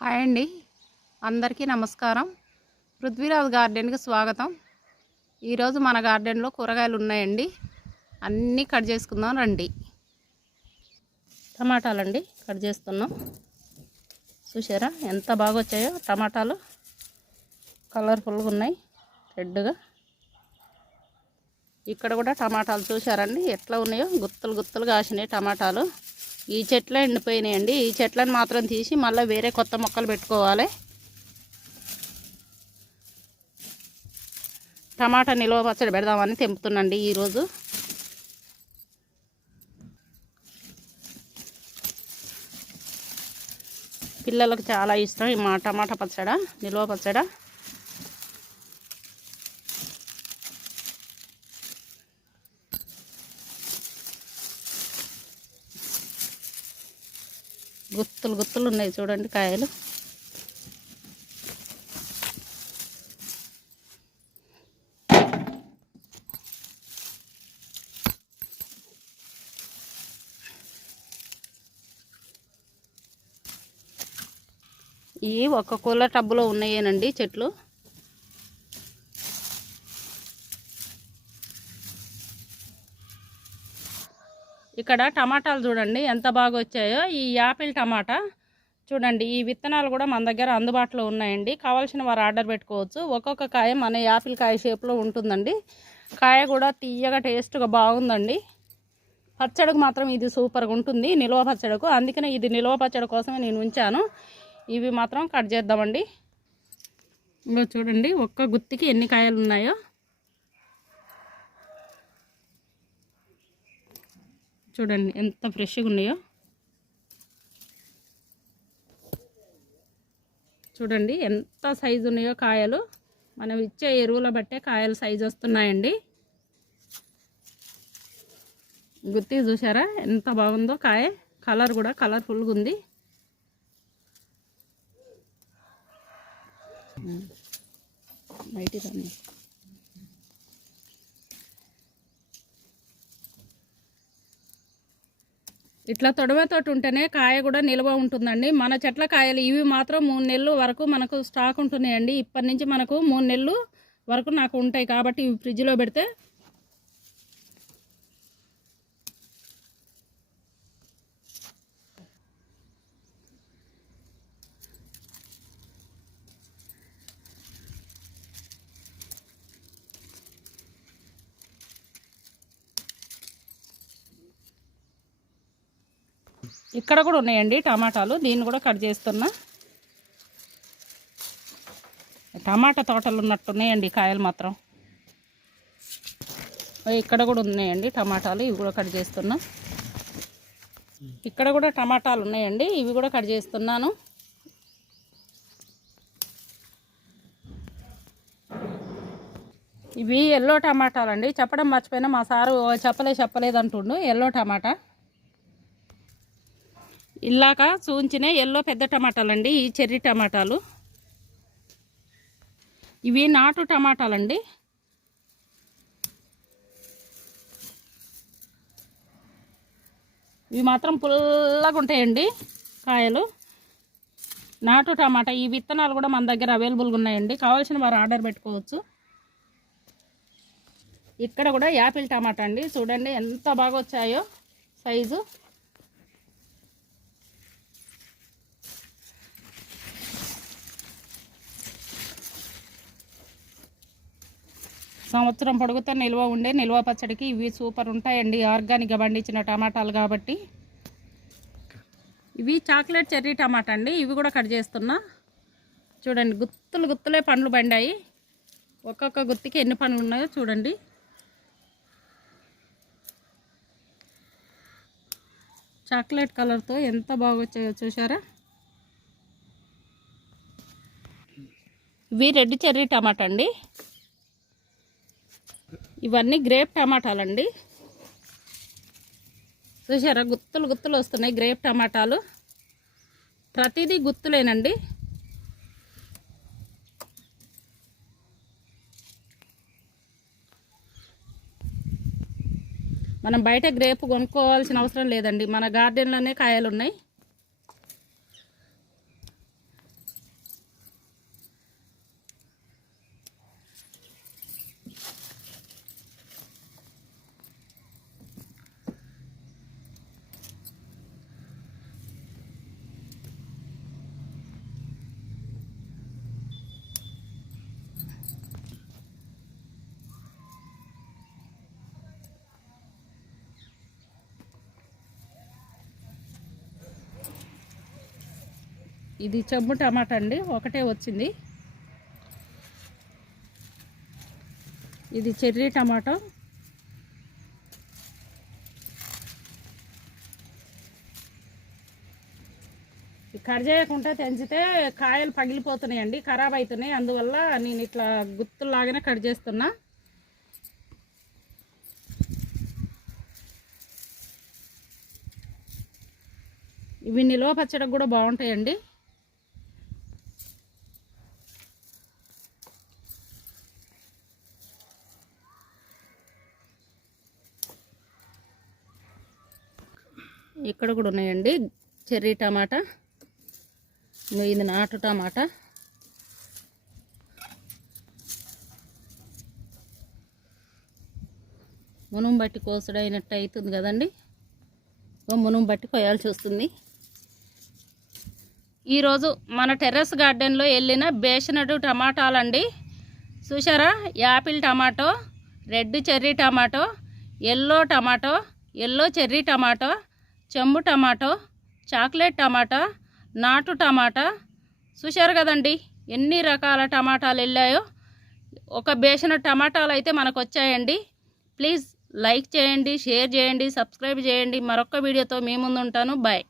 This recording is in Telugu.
హాయ్ అండి. అందరికీ నమస్కారం. పృథ్వీరాజ్ గార్డెన్కి స్వాగతం. ఈరోజు మన గార్డెన్లో కూరగాయలు ఉన్నాయండి. అన్నీ కట్ చేసుకుందాం రండి. టమాటాలండి కట్ చేస్తున్నాం. చూసారా ఎంత బాగా వచ్చాయో టమాటాలు. కలర్ఫుల్గా ఉన్నాయి రెడ్గా. ఇక్కడ కూడా టమాటాలు చూసారండి ఎట్లా ఉన్నాయో గుత్తలు గుత్తలు కాసినాయి టమాటాలు. ఈ చెట్లు ఎండిపోయినాయండి. ఈ చెట్లను మాత్రం తీసి మళ్ళీ వేరే కొత్త మొక్కలు పెట్టుకోవాలి. టమాటా నిల్వ పచ్చడి పెడదామని తెంపుతున్నాండి ఈరోజు. పిల్లలకు చాలా ఇష్టం ఈ మా టమాటా పచ్చడ నిల్వ పచ్చడ. గుత్తులు గుత్తులు ఉన్నాయి చూడండి కాయలు. ఇవి ఒక కూల టబ్బులో ఉన్నాయేనండి చెట్లు. ఇక్కడ టమాటాలు చూడండి ఎంత బాగా వచ్చాయో. ఈ యాపిల్ టమాటా చూడండి ఈ విత్తనాలు కూడా మన దగ్గర అందుబాటులో ఉన్నాయండి. కావాల్సిన వారు ఆర్డర్ పెట్టుకోవచ్చు. ఒక్కొక్క కాయ మన యాపిల్ కాయ షేప్లో ఉంటుందండి. కాయ కూడా తీయగా టేస్ట్గా బాగుందండి. పచ్చడికి మాత్రం ఇది సూపర్గా ఉంటుంది నిల్వ పచ్చడికు. అందుకనే ఇది నిల్వ పచ్చడి కోసమే నేను ఉంచాను. ఇవి మాత్రం కట్ చేద్దామండి. ఇంకో చూడండి ఒక్క గుత్తికి ఎన్ని కాయలు ఉన్నాయో. చూడండి ఎంత ఫ్రెష్గా ఉన్నాయో. చూడండి ఎంత సైజు ఉన్నాయో కాయలు. మనం ఇచ్చే ఎరువుల బట్టే కాయలు సైజు వస్తున్నాయండి. గుత్తి చూసారా ఎంత బాగుందో కాయ. కలర్ కూడా కలర్ఫుల్గా ఉంది. బయటికి ఇట్లా తొడవతోటి ఉంటేనే కాయ కూడా నిల్వ ఉంటుందండి. మన చెట్ల కాయలు ఇవి మాత్రం మూడు నెలలు వరకు మనకు స్టాక్ ఉంటున్నాయండి. ఇప్పటి నుంచి మనకు మూడు నెలలు వరకు నాకు ఉంటాయి కాబట్టి ఇవి ఫ్రిడ్జ్లో పెడితే ఇక్కడ కూడా ఉన్నాయండి టమాటాలు. దీన్ని కూడా కట్ చేస్తున్నా. టమాటా తోటలు ఉన్నట్టున్నాయండి కాయలు మాత్రం. ఇక్కడ కూడా ఉన్నాయండి టమాటాలు. ఇవి కూడా కట్ చేస్తున్నా. ఇక్కడ కూడా టమాటాలు ఉన్నాయండి. ఇవి కూడా కట్ చేస్తున్నాను. ఇవి ఎల్లో టమాటాలు అండి చెప్పడం మర్చిపోయినా మా సారు చెప్పలే చెప్పలేదు అంటుండు. ఎల్లో టమాటా. ఇలాక చూంచిన ఎల్లో పెద్ద టమాటాలు అండి ఈ చెర్రీ టమాటాలు. ఇవి నాటు టమాటాలండి. ఇవి మాత్రం పుల్లగా ఉంటాయండి కాయలు. నాటు టమాటా ఈ విత్తనాలు కూడా మన దగ్గర అవైలబుల్గా ఉన్నాయండి. కావాల్సిన వారు ఆర్డర్ పెట్టుకోవచ్చు. ఇక్కడ కూడా యాపిల్ టమాటా అండి. చూడండి ఎంత బాగా వచ్చాయో సైజు. సంవత్సరం పొడుగుతో నిల్వ ఉండే నిల్వ పచ్చడికి ఇవి సూపర్ ఉంటాయండి. ఆర్గానిక్గా పండించిన టమాటాలు కాబట్టి. ఇవి చాక్లెట్ చెర్రీ టమాటా అండి. ఇవి కూడా కట్ చేస్తున్నా. చూడండి గుత్తులు గుత్తులే పండ్లు పండాయి. ఒక్కొక్క గుత్తికి ఎన్ని పండ్లు ఉన్నాయో చూడండి. చాక్లెట్ కలర్తో ఎంత బాగా వచ్చాయో చూసారా ఇవి రెడ్ చెర్రీ టమాటా అండి. ఇవన్నీ గ్రేప్ టమాటాలండి. చూసారా గుత్తులు గుత్తులు వస్తున్నాయి గ్రేప్ టమాటాలు. ప్రతిదీ గుత్తులేనండి. మనం బయట గ్రేప్ కొనుక్కోవాల్సిన అవసరం లేదండి. మన గార్డెన్లోనే కాయలు ఉన్నాయి ఇది చెంబు టమాటా అండి ఒకటే వచ్చింది. ఇది చెర్రీ టమాటో. ఈ కట్ చేయకుండా తెంచితే కాయలు పగిలిపోతున్నాయండి ఖరాబ్ అవుతున్నాయి అందువల్ల నేను ఇట్లా గుత్తులాగానే కట్ చేస్తున్నా. ఇవి నిల్వ పచ్చడికి కూడా బాగుంటాయండి. ఇక్కడ కూడా ఉన్నాయండి. చెర్రీ టమాటా ఇంగో ఇది నాటు టమాటా. మునుం బట్టి కోసుడు అయినట్టు అవుతుంది కదండి. ఓ బట్టి కొయ్యాల్సి వస్తుంది. ఈరోజు మన టెర్రస్ గార్డెన్లో వెళ్ళిన బేసినడు టమాటాలండి. చూసారా apple tomato red cherry tomato yellow tomato yellow cherry tomato చెంబు టమాటో చాక్లెట్ టమాటా నాటు టమాటా. చూశారు కదండి ఎన్ని రకాల టమాటాలు వెళ్ళాయో. ఒక బేసిన టమాటాలు అయితే మనకు వచ్చాయండి ప్లీజ్ లైక్ చేయండి షేర్ చేయండి సబ్స్క్రైబ్ చేయండి. మరొక వీడియోతో మీ ముందు ఉంటాను బాయ్.